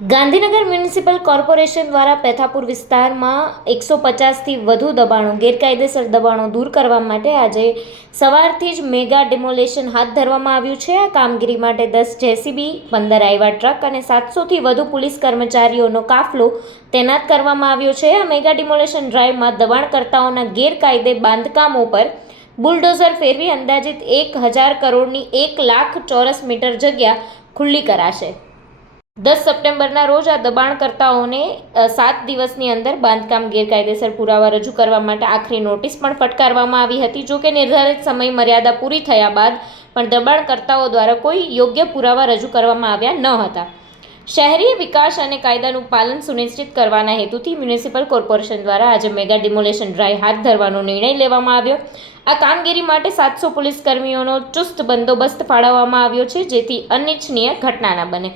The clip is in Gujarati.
ગાંધીનગર મ્યુનિસિપલ કોર્પોરેશન દ્વારા પેથાપુર વિસ્તારમાં એકસો પચાસથી વધુ દબાણો, ગેરકાયદેસર દબાણો દૂર કરવા માટે આજે સવારથી જ મેગા ડિમોલેશન હાથ ધરવામાં આવ્યું છે. આ કામગીરી માટે દસ જેસીબી, પંદર આઈવા ટ્રક અને સાતસોથી વધુ પોલીસ કર્મચારીઓનો કાફલો તૈનાત કરવામાં આવ્યો છે. આ મેગા ડિમોલેશન ડ્રાઈવમાં દબાણકર્તાઓના ગેરકાયદે બાંધકામો પર બુલડોઝર ફેરવી અંદાજિત એક હજાર કરોડની એક લાખ ચોરસ મીટર જગ્યા ખુલ્લી કરાશે. દસ સપ્ટેમ્બરના રોજ આ દબાણકર્તાઓને સાત દિવસની અંદર બાંધકામ ગેરકાયદેસર પુરાવા રજૂ કરવા માટે આખરી નોટિસ પણ ફટકારવામાં આવી હતી. જો કે નિર્ધારિત સમય મર્યાદા પૂરી થયા બાદ પણ દબાણકર્તાઓ દ્વારા કોઈ યોગ્ય પુરાવા રજૂ કરવામાં આવ્યા ન હતા. શહેરી વિકાસ અને કાયદાનું પાલન સુનિશ્ચિત કરવાના હેતુથી મ્યુનિસિપલ કોર્પોરેશન દ્વારા આજે મેગા ડિમોલેશન ડ્રાઈવ હાથ ધરવાનો નિર્ણય લેવામાં આવ્યો. આ કામગીરી માટે સાતસો પોલીસ કર્મીઓનો ચુસ્ત બંદોબસ્ત ફાળવવામાં આવ્યો છે, જેથી અનિચ્છનીય ઘટના ન બને.